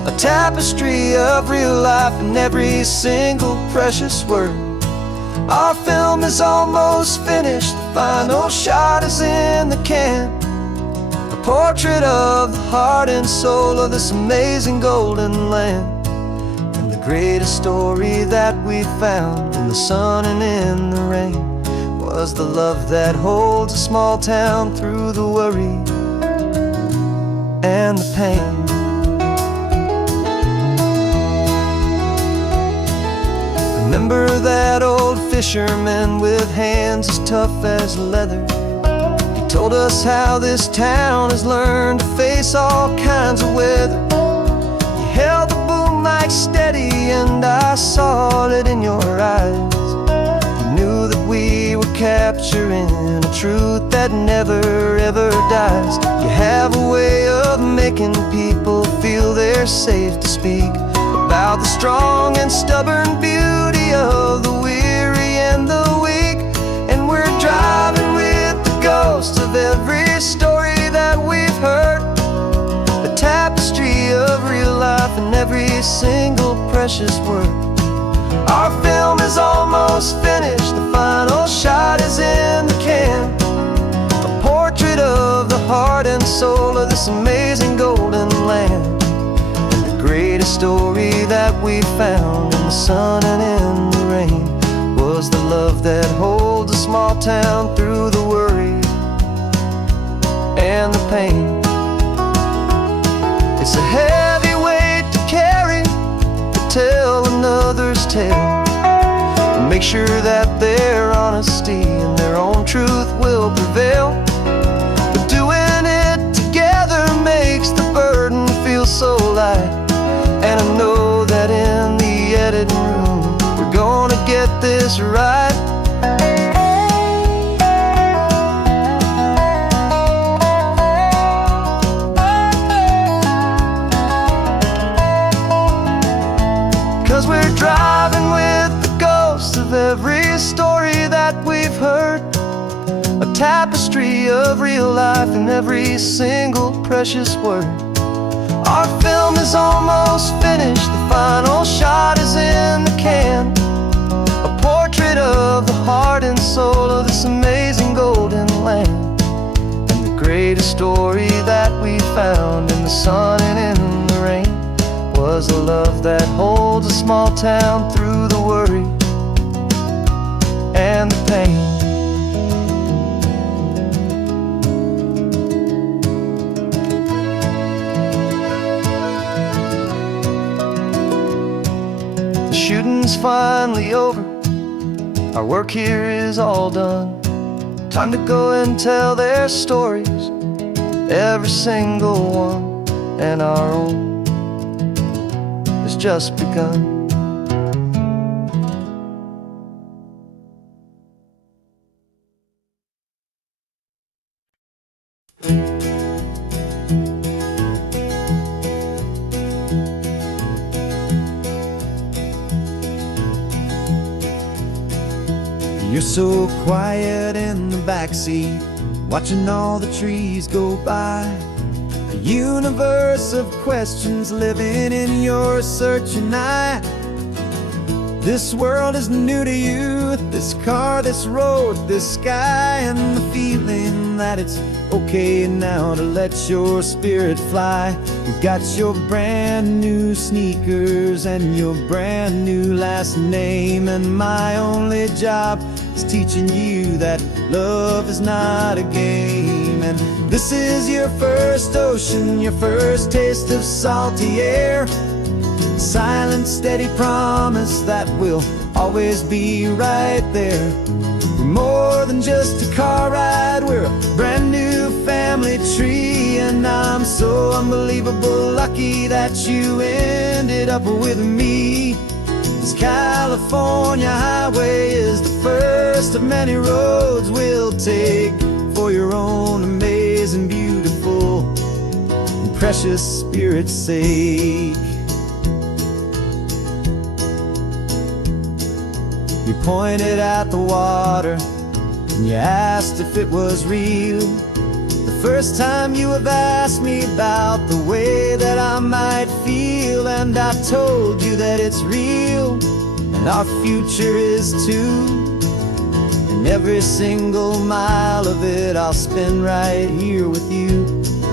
a tapestry of real life in every single precious word. Our film is almost finished, the final shot is in the can, a portrait of the heart and soul of this amazing golden land. Greatest story that we found in the sun and in the rain was the love that holds a small town through the worry and the pain. Remember that old fisherman with hands as tough as leather? He told us how this town has learned to face all kinds of weather. You held the boom mic steady and I saw it in your eyes. You knew that we were capturing a truth that never ever dies. You have a way of making people feel they're safe to speak about the strong and stubborn beauty of the weary and the weak. And we're driving with the ghosts of every story that we've heard, a tapestry of real life in every single precious word. Our film is almost finished, the final shot is in the can, a portrait of the heart and soul of this amazing golden land. And the greatest story that we found in the sun and in the rain was the love that holds a small town through the worry and the pain. It's a heavy weight to carry, to tell another's tale, and make sure that their honesty and their own truth will prevail. But doing it together makes the burden feel so light. And I know that in the editing room we're gonna get this right. 'Cause we're driving with the ghosts of every story that we've heard, a tapestry of real life in every single precious word. Our film is almost finished, the final shot is in the can, a portrait of the heart and soul of this amazing golden land. And the greatest story that we found in the sun and in the rain was a love that holds a small town through the worry and the pain. The shooting's finally over, our work here is all done. Time to go and tell their stories, every single one, and our own has just begun. You're so quiet in the backseat, watching all the trees go by. A universe of questions living in your searching eye. This world is new to you, this car, this road, this sky, and the feeling that it's okay now to let your spirit fly. You've got your brand new sneakers and your brand new last name, and my only job is teaching you that love is not a game. And this is your first ocean, your first taste of salty air. Silent, steady promise that we'll always be right there. We're more than just a car ride, we're a brand new family tree. And I'm so unbelievable lucky that you ended up with me. This California highway is the first of many roads we'll take for your own amazing, beautiful, and precious spirit's sake. You pointed at the water and you asked if it was real. The first time you have asked me about the way that I might feel, and I told you that it's real and our future is too. And every single mile of it I'll spend right here with you.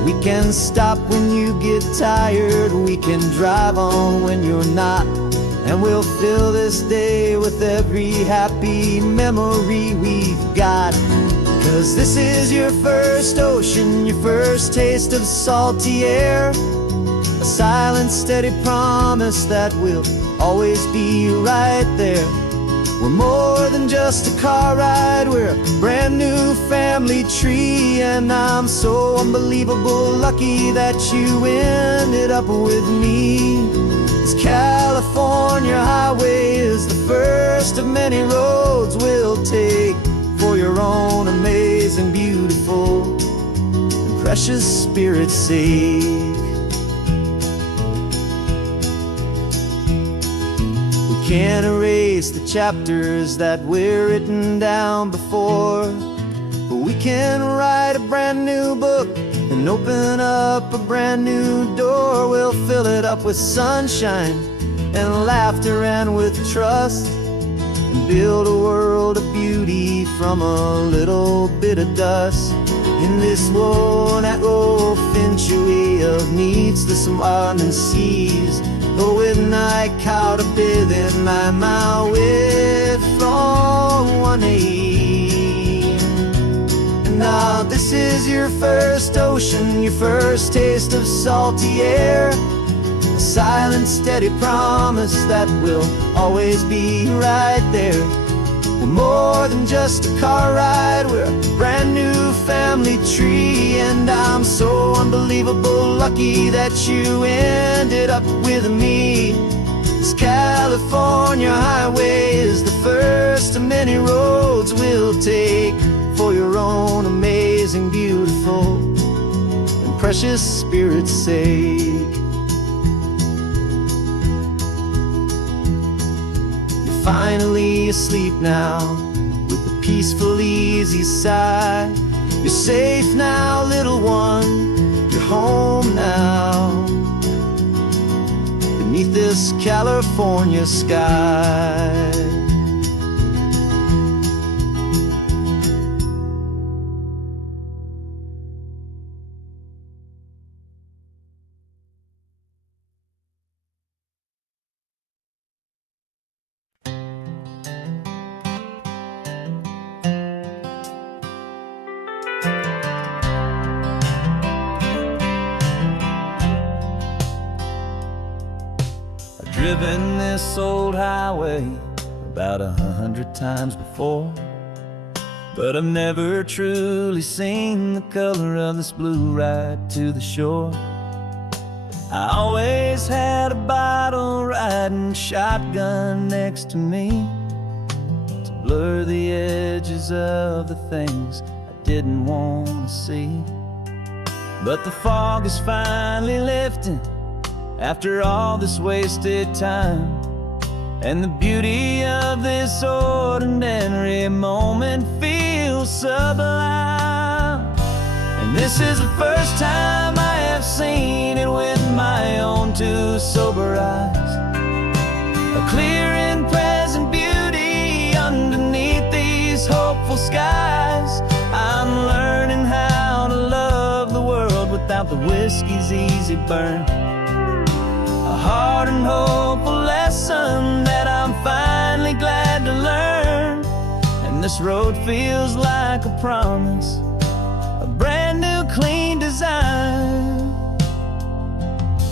We can stop when you get tired, we can drive on when you're not, and we'll fill this day with every happy memory we've got. 'Cause this is your first ocean, your first taste of salty air. A silent, steady promise that we'll always be right there. We're more than just a car ride, we're a brand new family tree. And I'm so unbelievable lucky that you ended up with me. This California highway is the first of many roads we'll take for your own amazing, beautiful, and precious spirit's sake. We can't erase the chapters that we're written down before, but we can write a brand new book and open up a brand new door. We'll fill it up with sunshine and laughter and with trust, and build a world of beauty from a little bit of dust. In this world century of needs to some and seas, but with night caught a bit in my way from one aim. And now this is your first ocean, your first taste of salty air. A silent, steady promise that we'll always be right there. We're more than just a car ride, we're a brand new family tree. And I'm so unbelievable lucky that you ended up with me. This California highway is the first of many roads we'll take for your own amazing, beautiful, and precious spirit's sake. You're finally asleep now with a peaceful, easy sigh. You're safe now, little one, you're home now, beneath this California sky. Driven this old highway about 100 times before, but I've never truly seen the color of this blue right to the shore. I always had a bottle riding shotgun next to me to blur the edges of the things I didn't want to see. But the fog is finally lifting after all this wasted time, and the beauty of this ordinary moment feels sublime. And this is the first time I have seen it with my own two sober eyes. A clear and present beauty underneath these hopeful skies. I'm learning how to love the world without the whiskey's easy burn. A hard and hopeful lesson that I'm finally glad to learn. And this road feels like a promise, a brand new clean design.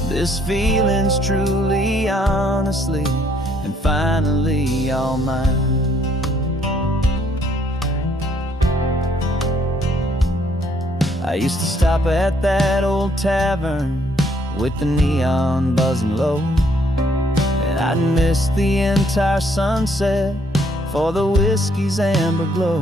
This feeling's truly, honestly, and finally all mine. I used to stop at that old tavern with the neon buzzing low, and I'd miss the entire sunset for the whiskey's amber glow.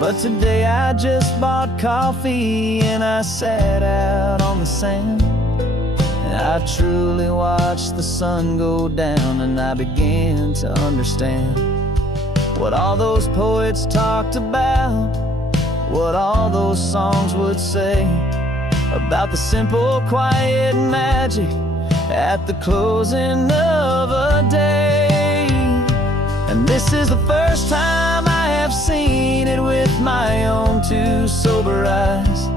But today I just bought coffee and I sat out on the sand, and I truly watched the sun go down, and I began to understand what all those poets talked about, what all those songs would say about the simple, quiet magic at the closing of a day. And this is the first time I have seen it with my own two sober eyes.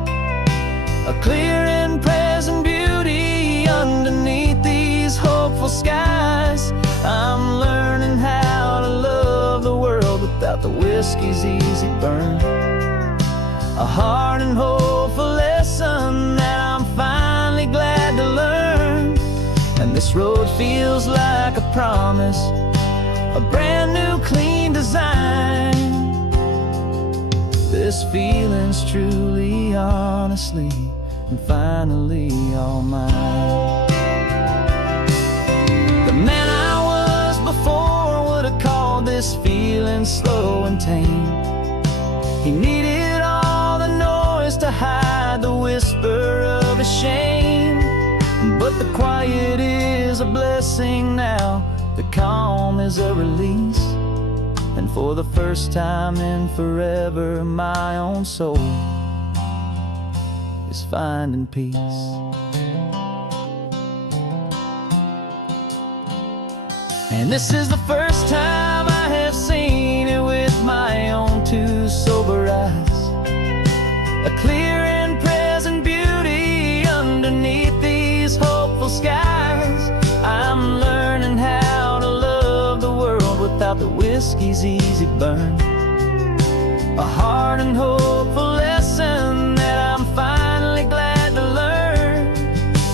A clear and present beauty underneath these hopeful skies. I'm learning how to love the world without the whiskey's easy burn. A hard and hopeful lesson that I'm finally glad to learn. And this road feels like a promise, a brand new clean design. This feeling's truly, honestly, and finally all mine. The man I was before would have called this feeling slow and tame. He needed all the noise to hide the whisper of his shame. But the quiet is a blessing now, the calm is a release. And for the first time in forever, my own soul is finding peace. And this is the first time I have seen it with my own two sober eyes. A clear and present beauty underneath these hopeful skies. I'm learning how to love the world without the whiskey's easy burn. A hard and hopeful lesson that I'm finally glad to learn.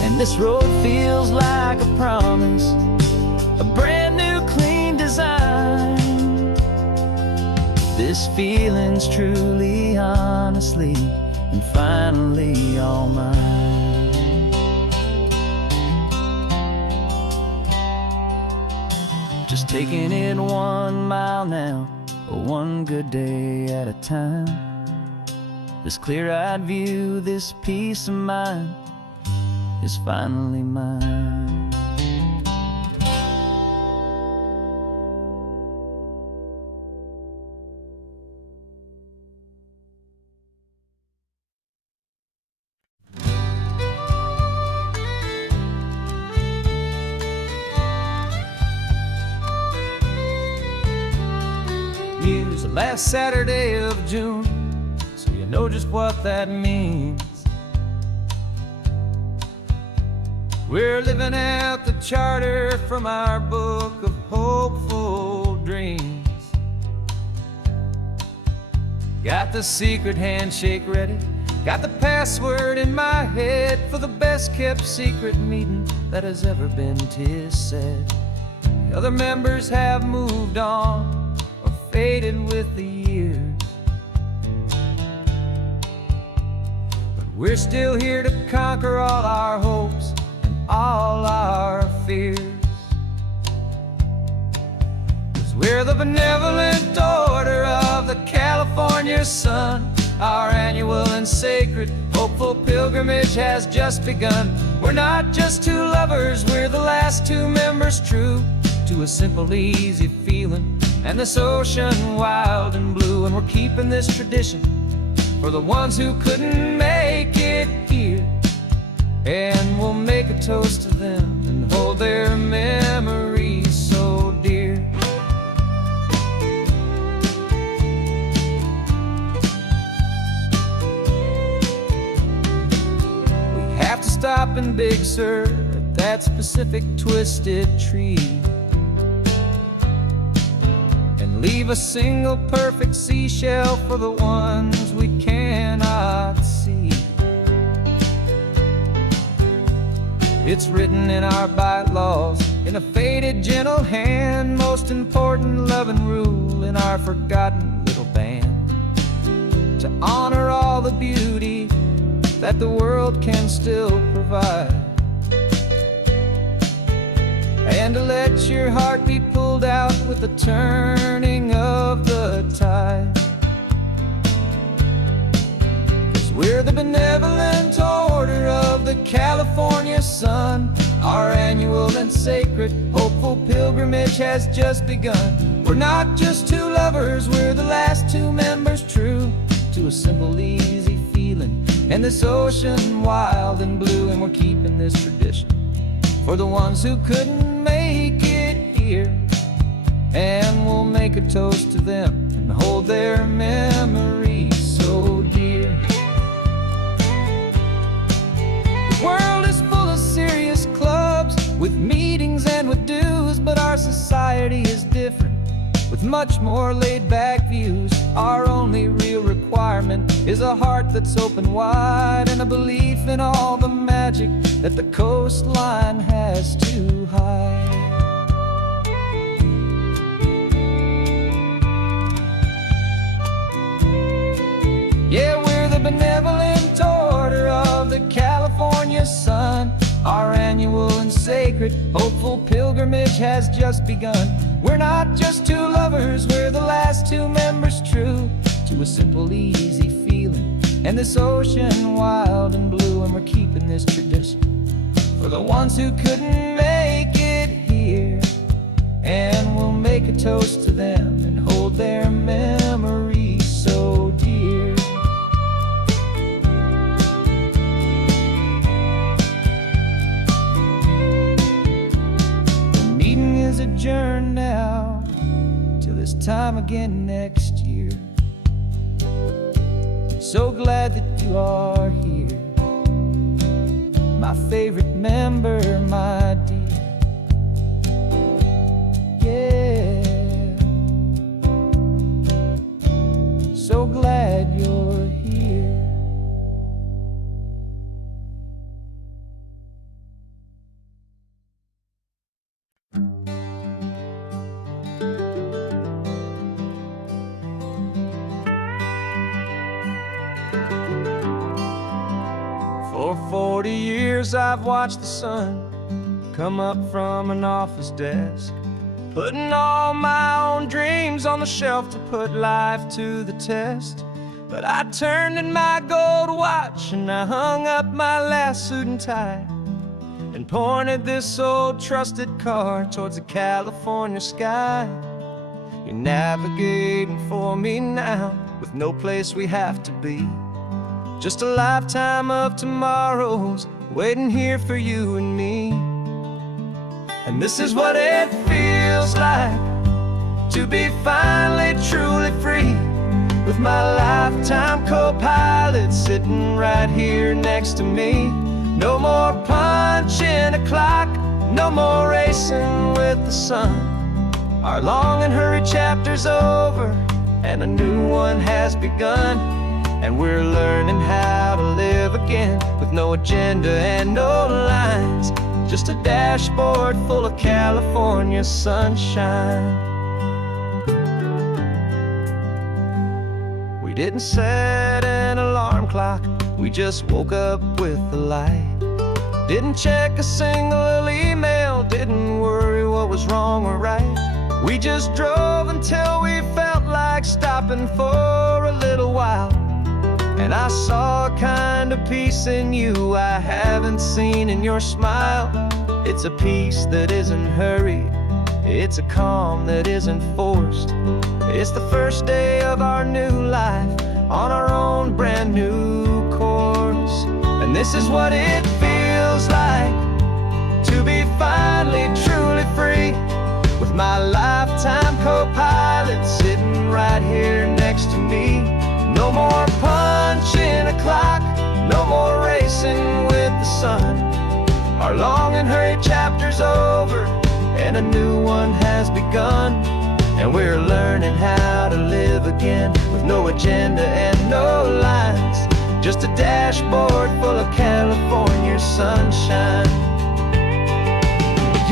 And this road feels like a promise, a brand new clean design. This feeling's truly, honestly, and finally all mine. Just taking it 1 mile now, one good day at a time. This clear-eyed view, this peace of mind is finally mine. Use the last Saturday of June, so you know just what that means. We're living out the charter from our book of hopeful dreams. Got the secret handshake ready, got the password in my head for the best kept secret meeting that has ever been, 'tis said. The other members have moved on, faded with the years, but we're still here to conquer all our hopes and all our fears. 'Cause we're the benevolent order of the California sun. Our annual and sacred, hopeful pilgrimage has just begun. We're not just two lovers, we're the last two members true to a simple, easy feeling, and this ocean wild and blue. And we're keeping this tradition for the ones who couldn't make it here, and we'll make a toast to them and hold their memories so dear. We have to stop in Big Sur at that specific twisted tree and leave a single perfect seashell for the ones we cannot see. It's written in our bylaws, in a faded gentle hand, most important love and rule in our forgotten little band, to honor all the beauty that the world can still provide, and to let your heart be pulled out with the turning of the tide. 'Cause we're the benevolent order of the California sun. Our annual and sacred, hopeful pilgrimage has just begun. We're not just two lovers, we're the last two members true to a simple, easy feeling, and this ocean wild and blue. And we're keeping this tradition for the ones who couldn't make it here, and we'll make a toast to them and hold their memories so dear. The world is full of serious clubs with meetings and with dues, but our society is different with much more laid-back views. Our only real requirement is a heart that's open wide, and a belief in all the magic that the coastline has to hide. Yeah, we're the benevolent order of the California sun. Our annual and sacred, hopeful pilgrimage has just begun. We're not just two lovers, we're the last two members true to a simple, easy feeling, and this ocean wild and blue. And we're keeping this tradition for the ones who couldn't make it here, and we'll make a toast to them and hold their memories so dear. The meeting is adjourned now till this time again next year. So glad that you are here, my favorite member, my dear. Yeah, so glad you're here. For 40 years I've watched the sun come up from an office desk, putting all my own dreams on the shelf to put life to the test. But I turned in my gold watch and I hung up my last suit and tie, and pointed this old trusted car towards the California sky. You're navigating for me now with no place we have to be, just a lifetime of tomorrows waiting here for you and me. And this is what it feels like to be finally truly free, with my lifetime co-pilot sitting right here next to me. No more punching a clock, no more racing with the sun. Our long and hurried chapter's over and a new one has begun. And we're learning how to live again with no agenda and no lines, just a dashboard full of California sunshine. We didn't set an alarm clock, we just woke up with the light. Didn't check a single email, didn't worry what was wrong or right. We just drove until we felt like stopping for a little while, And I saw a kind of peace in you I haven't seen in your smile. It's a peace that isn't hurried, it's a calm that isn't forced. It's the first day of our new life on our own brand new course. And this is what it feels like to be finally truly free, with my lifetime co-pilot sitting right here next to me. No more punching a clock, no more racing with the sun. Our long and hurried chapter's over, and a new one has begun. And we're learning how to live again, with no agenda and no lines, just a dashboard full of California sunshine.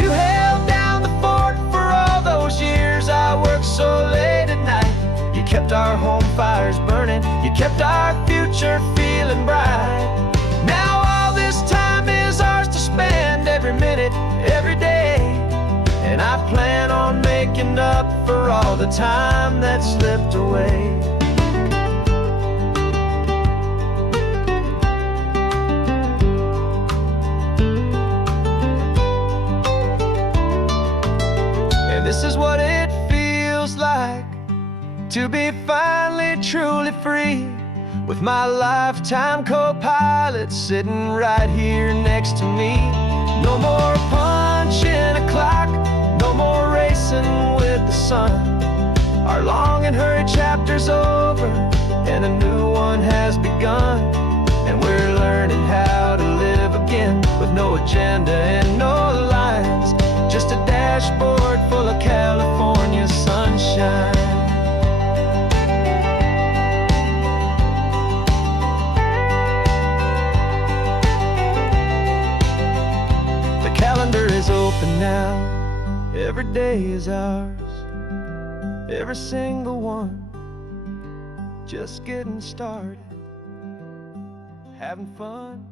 You held down the fort for all those years I worked so late at night. You kept our home fires burning, you kept our future feeling bright. Now all this time is ours to spend, every minute, every day. And I plan on making up for all the time that slipped away. And this is what it feels like to be finally truly free, with my lifetime co-pilot sitting right here next to me. No more punching a clock, no more racing with the sun. Our long and hurried chapter's over, and a new one has begun. And we're learning how to live again, with no agenda and no lines, just a dashboard full of California sunshine. The calendar is open now, every day is ours, every single one, just getting started, having fun.